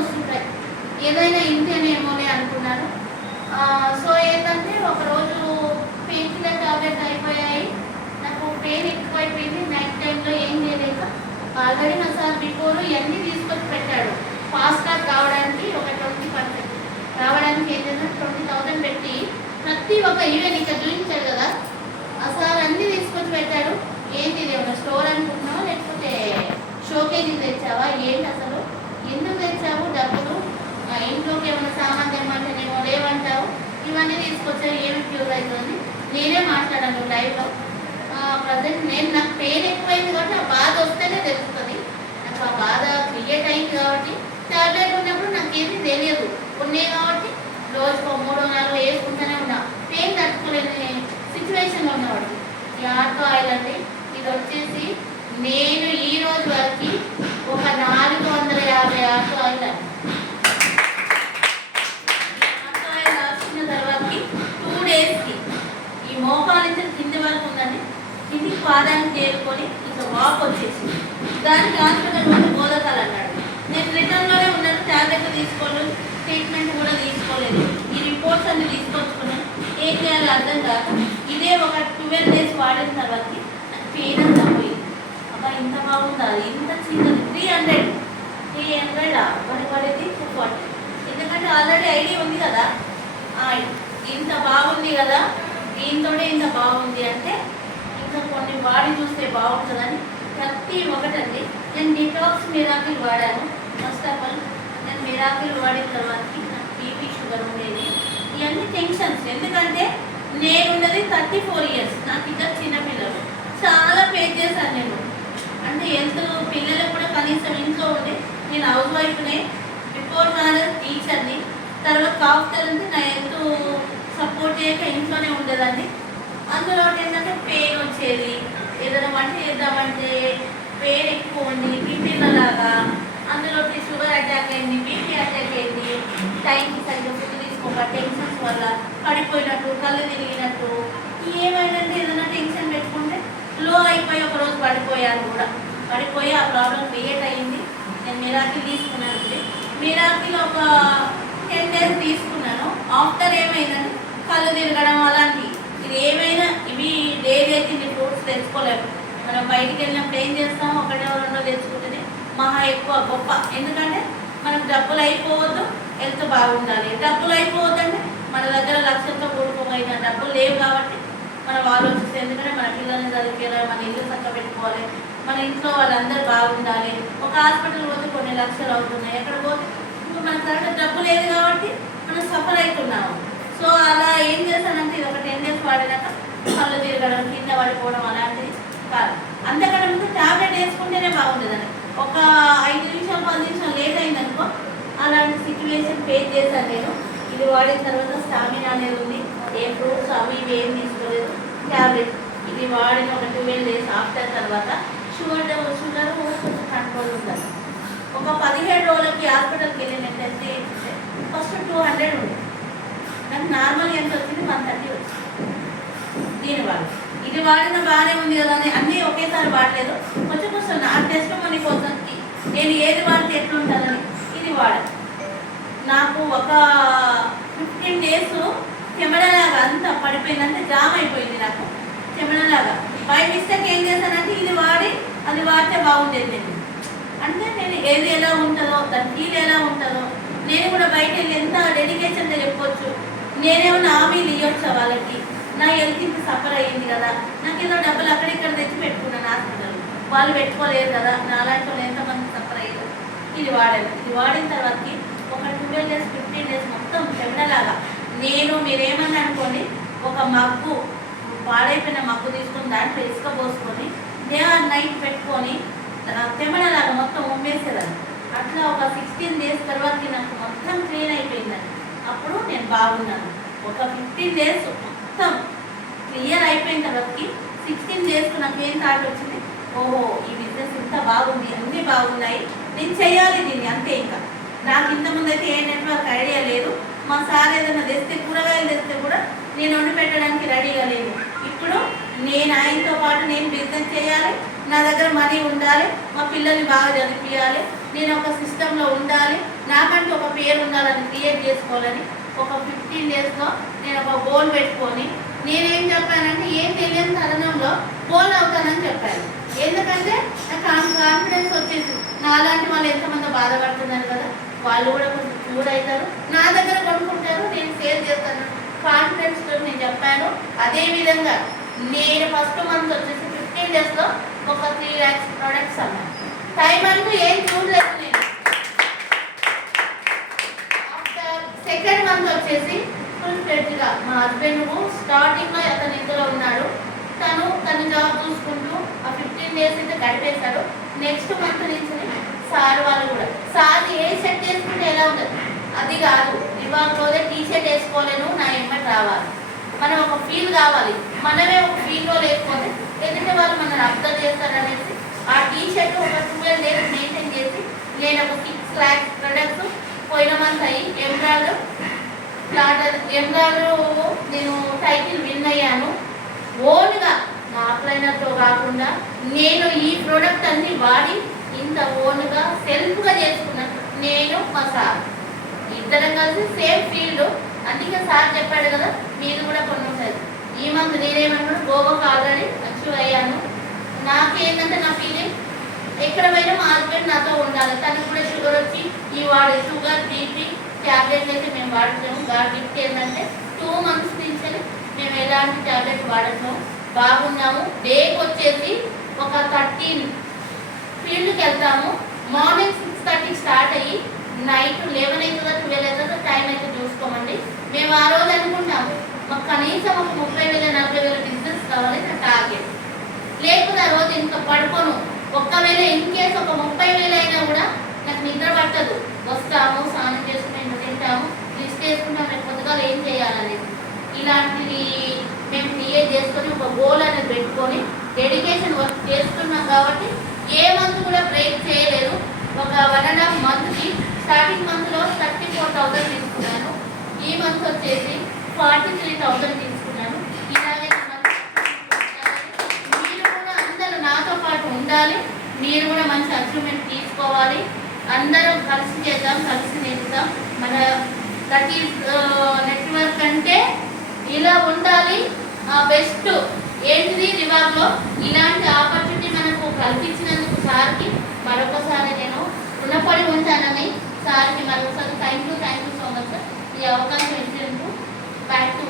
వస్తుంటాయి. ఏదైనా ఇంతేనేమోనే అనుకున్నాను. సో ఏంటంటే ఒకరోజు పెయిన్ కిల్లర్ టాబ్లెట్ అయిపోయాయి. నాకు పెయిన్ ఎక్కువైపోయింది. నైట్ టైంలో ఏం చేయలేక ఆల్రెడీ నా సార్ బిఫోర్ ఇవన్నీ తీసుకొచ్చి పెట్టాడు. ఫాస్ట్ ట్రాక్ కావడానికి ఒక 20% రావడానికి ఏం చేద్దాం 20,000 పెట్టి ప్రతి ఒక్క ఈవెంట్ ఇంకా చూపించాడు కదా ఆ సార్ అన్నీ తీసుకొచ్చి పెట్టాడు. ఏంటి ఇది ఏమన్నా స్టోర్ అనుకుంటున్నావా లేకపోతే షోకేజీ తెచ్చావా ఏంటి అసలు ఎందుకు తెచ్చావు డబ్బులు ఇంట్లోకి ఏమైనా సామాన్ తెమ్మంటేనేమో లేవంటావు ఇవన్నీ తీసుకొచ్చావు ఏమి క్యూర్ అవుతుంది. నేనే మాట్లాడాను లైవ్లో. ప్రజెంట్ నాకు పెయిన్ ఎక్కువైంది కాబట్టి ఆ బాధ వస్తేనే తెలుస్తుంది. నాకు ఆ బాధ క్రియేట్ అయింది కాబట్టి టాబ్లెట్ ఉన్నప్పుడు నాకు ఏమీ తెలియదు. ఉన్నాయి కాబట్టి రోజుకో 3-4 వేసుకుంటూనే ఉన్నా. పెయిన్ తట్టుకోలేని సిచ్యువేషన్లో ఉన్నవాడు. ఈ ఆర్తో ఆయిల్ అండి ఇది వచ్చేసి నేను ఈ రోజు వరకు ఒక 450 ఆర్తో ఆయిల్ అండి. ఆర్తో ఆయిల్ రాసుకున్న తర్వాతకి 2 డేస్కి ఈ మోకాల నుంచి కింది వరకు ఉందండి. కిందికి పాదానికి చేరుకొని ఇంకా వాక్ వచ్చేసి దానికి హాస్పిటల్ నుండి బోధకాలు అన్నాడు. నేను రిటర్న్లోనే ఉన్నాను. ట్యాబ్లెట్లు తీసుకోలేదు, ట్రీట్మెంట్ కూడా తీసుకోలేదు. ఈ రిపోర్ట్స్ అన్ని తీసుకొచ్చుకున్నాను. ఏం చేయాలో అర్థం కాక ఇదే ఒక 12 డేస్ వాడిన తర్వాత నాకు పెయిన్ అంతా పోయింది. అబ్బా ఇంత బాగుందా ఇంత చిన్నది 300 మరి పడేది 240. ఎందుకంటే ఆల్రెడీ ఐడి ఉంది కదా ఇంత బాగుంది కదా దీంతోనే ఇంత బాగుంది అంటే ఇంకా కొన్ని వాడి చూస్తే బాగుంటుందని ప్రతి ఒక్కటండి. నేను డిటాక్స్ మిరాకిల్ వాడాను. ఫస్ట్ ఆఫ్ ఆల్ నేను మిరాకిల్ వాడిన తర్వాతకి నాకు బీపీ షుగర్ ఉండేది. ఇవన్నీ టెన్షన్స్. ఎందుకంటే నేనున్నది 34 years. నాకు ఇద్దరు చిన్నపిల్లలు. చాలా పే చేశాను నేను. అంటే ఎంత పిల్లలు కూడా కనీసం ఇంట్లో ఉండే నేను హౌస్ వైఫ్నే. బిఫోర్ మ్యారేజ్ టీచర్ని. తర్వాత ఆఫ్టర్ అంటే నా ఎంత సపోర్ట్ చేయక ఇంట్లోనే ఉండేదాన్ని. అందులో ఏంటంటే పెయిన్ వచ్చేది. ఏదైనా వంట చేద్దామంటే పెయిన్ ఎక్కువ ఉంది కిడ్నీలలాగా. అందులో షుగర్ అటాక్ అయింది, బీపీ అటాక్ అయింది. టైంకి సరిగ్గా ఫుడ్ తీసుకోక టెన్షన్స్ వల్ల పడిపోయినట్టు, కళ్ళు తిరిగినట్టు. ఏమైనా ఏదైనా టెన్షన్ పెట్టుకుంటే లో అయిపోయి ఒకరోజు పడిపోయాను కూడా. పడిపోయి ఆ ప్రాబ్లం క్రియేట్ అయ్యింది. నేను మిరాకిల్ తీసుకున్నాను. మిరాకిల్ ఒక 10 days తీసుకున్నాను. ఆఫ్టర్ ఏమైందంటే కళ్ళు తిరగడం అలాంటివి. ఇది ఏమైనా ఇవి డైలీ అయితే ఇన్ని ఫ్రూట్స్ తెచ్చుకోలేము. మనం బయటికి వెళ్ళినప్పుడు ఏం చేస్తాము 1-2 తెచ్చుకుంటేనే మహా ఎక్కువ గొప్ప. ఎందుకంటే మనకు డబ్బులు అయిపోవద్దు, హెల్త్ బాగుండాలి. డబ్బులు అయిపోవద్దంటే మన దగ్గర లక్షలతో కూడుకోమైన డబ్బులు లేవు కాబట్టి మనం ఆలోచిస్తే ఎందుకంటే మన పిల్లల్ని చదివించాలి, మన ఇల్లు చక్క పెట్టుకోవాలి, మన ఇంట్లో వాళ్ళందరూ బాగుండాలి. ఒక హాస్పిటల్ పోతే కొన్ని లక్షలు అవుతున్నాయి. ఎక్కడ పోతే ఇంకా మన కరెక్ట్ డబ్బు లేదు కాబట్టి మనం సఫర్ అవుతున్నాము. సో అలా ఏం చేశానంటే ఇది ఒక 10 days వాడినాక కళ్ళు తిరగడం, కింద పడిపోవడం అలాంటిది కాదు. అంతకన్నా ముందు ట్యాబ్లెట్ వేసుకుంటేనే బాగుండేదండి. ఒక 5 నిమిషాలు 10 నిమిషాలు లేట్ అయిందనుకో అలాంటి సిచ్యువేషన్ ఫేస్ చేశాను నేను. ఇది వాడిన తర్వాత స్టామినా అనేది ఉంది. ఏ ఫ్రూట్స్ అవి ఇవి ఏం తీసుకోలేదు. ట్యాబ్లెట్ ఇది వాడిన ఒక 12 days ఆఫ్టర్ తర్వాత షుగర్ కొంచెం కంట్రోల్ ఉంటుంది. ఒక 17 రోజులకి హాస్పిటల్కి వెళ్ళి నేను టెస్ట్ చేయించుకుంటే ఫస్ట్ 200 ఉంది. నాకు నార్మల్ ఎంత వచ్చింది 130 వచ్చింది. దీనివల్ల ఇది వాడిన బాగానే ఉంది కదా అని అన్నీ ఒకేసారి వాడలేదు. కొంచెం నా టెస్ట్ మనీ కోసంకి నేను ఏది వాడితే ఎట్లుంటుందని ఇది వాడాను. నాకు ఒక 15 days చెమడలాగా అంతా పడిపోయిందంటే జామ్ అయిపోయింది. నాకు చెమడలాగా బై మిస్టేక్ ఏం చేశానంటే ఇది వాడి అది వాడితే బాగుండేది. నేను అంటే నేను ఏది ఎలా ఉంటుందో దాని ఫీల్ ఎలా ఉంటుందో నేను కూడా బయట వెళ్ళి ఎంత డెడికేషన్గా చెప్పొచ్చు. నేనేమన్నా హామీలు ఇవ్వచ్చా వాళ్ళకి? నా హెల్త్ ఇంత సఫర్ అయ్యింది కదా, నాకు ఏదో డబ్బులు అక్కడిక్కడ తెచ్చి పెట్టుకున్నాను హాస్పిటల్. వాళ్ళు పెట్టుకోలేరు కదా, నా అలాంటి వాళ్ళు ఎంతమంది సఫర్ అయ్యారు. ఇది వాడాను. ఇది వాడిన తర్వాతకి ఒక 12 days 15 days మొత్తం చెమడలాగా నేను మీరేమన్నా అనుకోండి ఒక మగ్గు పాడైపోయిన మగ్గు తీసుకొని దాంట్లో ఇసుక పోసుకొని డే ఆర్ నైట్ పెట్టుకొని తెమడలాగా మొత్తం ఉమ్మేసేదాన్ని. అట్లా ఒక 16 days తర్వాతకి నాకు మొత్తం క్లీన్ అయిపోయిందండి. అప్పుడు నేను బాగున్నాను. ఒక 15 days మొత్తం క్లియర్ అయిపోయిన తర్వాతకి 16 daysకు నాకు ఏం థాట్ వచ్చింది, ఓహో ఈ బిజినెస్ ఇంత బాగుంది, అన్నీ బాగున్నాయి, నేను చేయాలి దీన్ని అంతే. ఇంకా నాకు ఇంతకుముందు అయితే ఏ నెట్వర్క్ ఐడియా లేదు. మా సార్ ఏదైనా తెస్తే కూరగాయలు తెస్తే కూడా నేను వండి పెట్టడానికి రెడీగా లేను. ఇప్పుడు నేను ఆయనతో పాటు నేను బిజినెస్ చేయాలి, నా దగ్గర మనీ ఉండాలి, మా పిల్లల్ని బాగా చదివించాలి, నేను ఒక సిస్టంలో ఉండాలి, నాకంటూ ఒక పేరు ఉండాలని క్రియేట్ చేసుకోవాలని ఒక 15 డేస్లో నేను ఒక గోల్ పెట్టుకొని నేనేం చెప్పానంటే ఏం తెలియని తరుణంలో గోల్ అవుతానని చెప్పాను. ఎందుకంటే నాకు కాన్ఫిడెన్స్ వచ్చేసి నాలాంటి వాళ్ళు ఎంతమంది బాధపడుతున్నారు కదా, వాళ్ళు కూడా కొంచెం క్యూర్ అవుతారు, నా దగ్గర కొనుక్కుంటారు, నేను సేల్ చేస్తాను కాన్ఫిడెన్స్ తో నేను చెప్పాను. అదేవిధంగా నేను ఫస్ట్ మంత్ వచ్చేసి 15 డేస్లో ఒక 3 lakhs ప్రోడక్ట్స్ అన్నాను. టైం అంటూ ఏం చూడలేదు నేను. ఆఫ్టర్ సెకండ్ మంత్ వచ్చేసి ఫుల్ ఫ్లెడ్జ్గా మా హస్బెండ్ స్టార్టింగ్లో అతను ఇందులో ఉన్నాడు, తను జాబ్ చూసుకుంటూ ఆ 15 డేస్ అయితే గడిపేశాడు. నెక్స్ట్ మంత్ నుంచి సార్ వాళ్ళు కూడా సార్ ఏ షర్ట్ వేసుకుంటే ఎలా ఉంటుంది అది కాదు, ఇవాళ టీ షర్ట్ వేసుకోలేను నా ఎమ్మటి రావాలి, మనం ఒక ఫీల్ కావాలి, మనమే ఒక ఫీల్లో లేకపోతే ఎందుకంటే వాళ్ళు మనల్ని అబ్జర్వ్ చేస్తారనేసి ఆ టీ షర్ట్ ఒక 12 days మెయింటైన్ చేసి నేను ఒక 6 lakhs ప్రొడక్ట్స్ పోయిన మంత్ అయ్యి ఎంబ్రాయిడర్ నేను టైటిల్ విన్ అయ్యాను. ఓన్గా నా అప్లైనర్తో కాకుండా నేను ఈ ప్రోడక్ట్ అన్ని వాడి ఇంత ఓన్గా సెల్ఫ్గా చేసుకున్నాను. నేను మా సార్ ఇద్దరం కలిసి సేమ్ ఫీల్డ్. అందుకే సార్ చెప్పాడు కదా మీరు కూడా కొనుక్కోండి. ఈ మంత్ నేనేమన్నాడు గోవాకు ఆల్రెడీ అచీవ్ అయ్యాను. నాకేంటంటే నా ఫీలింగ్ ఎక్కడ పోయినా మా హస్బెండ్ నాతో ఉండాలి. తనకు కూడా షుగర్ వచ్చి ఈ వాడు షుగర్ బీపీ ట్యాబ్లెట్లు అయితే మేము వాడుతున్నాము. గిఫ్ట్ ఏంటంటే 2 months నుంచి మేము ఎలాంటి ట్యాబ్లెట్ వాడతాము, బాగున్నాము. డేకి వచ్చేసి ఒక 13 ఫీల్డ్కి వెళ్తాము. మార్నింగ్ 6:30 స్టార్ట్ అయ్యి నైట్ 11 అవుతుందో 12 అవుతుందో టైం అయితే చూసుకోమండి. మేము ఆ రోజు అనుకుంటాము మాకు కనీసం ఒక 30,000-40,000 బిజినెస్ కావాలి నా టార్గెట్. లేకపోతే ఆ రోజు ఇంకా పడుకోను. ఒక్కవేళ ఇన్ కేసు ఒక 30,000 అయినా కూడా నాకు నిద్ర పట్టదు. వస్తాము, స్నానం చేసుకుని తింటాము, లిస్ట్ వేసుకుంటాము, రేపు పొద్దుగాలు ఏం చేయాలనేది. ఇలాంటివి మేము క్రియేట్ చేసుకొని ఒక గోల్ అనేది పెట్టుకొని డెడికేషన్ వర్క్ చేస్తున్నాం కాబట్టి ఏ మంత్ కూడా బ్రేక్ చేయలేదు. ఒక 1.5 monthకి స్టార్టింగ్ మంత్లో 34,000 తీసుకున్నాను. ఈ మంత్ వచ్చేసి 43,000 తీసుకున్నాను. ఇలాగే మీరు కూడా అందరూ నాతో పాటు ఉండాలి, మీరు కూడా మంచి అచీవ్మెంట్ తీసుకోవాలి. అందరం కలిసి చేద్దాం, కలిసి నేర్చుదాం. మన ప్రతి నెట్వర్క్ అంటే ఇలా ఉండాలి. బెస్ట్ ఏంటిది రివార్డ్లో ఇలాంటి ఆపర్చునిటీ మనకు కల్పించినందుకు సార్కి మరొకసారి నేను రుణపడి ఉంటానని సార్కి మరొకసారి థ్యాంక్ యూ సో మచ్. ఈ అవకాశం ఇచ్చినందుకు బ్యాక్ టు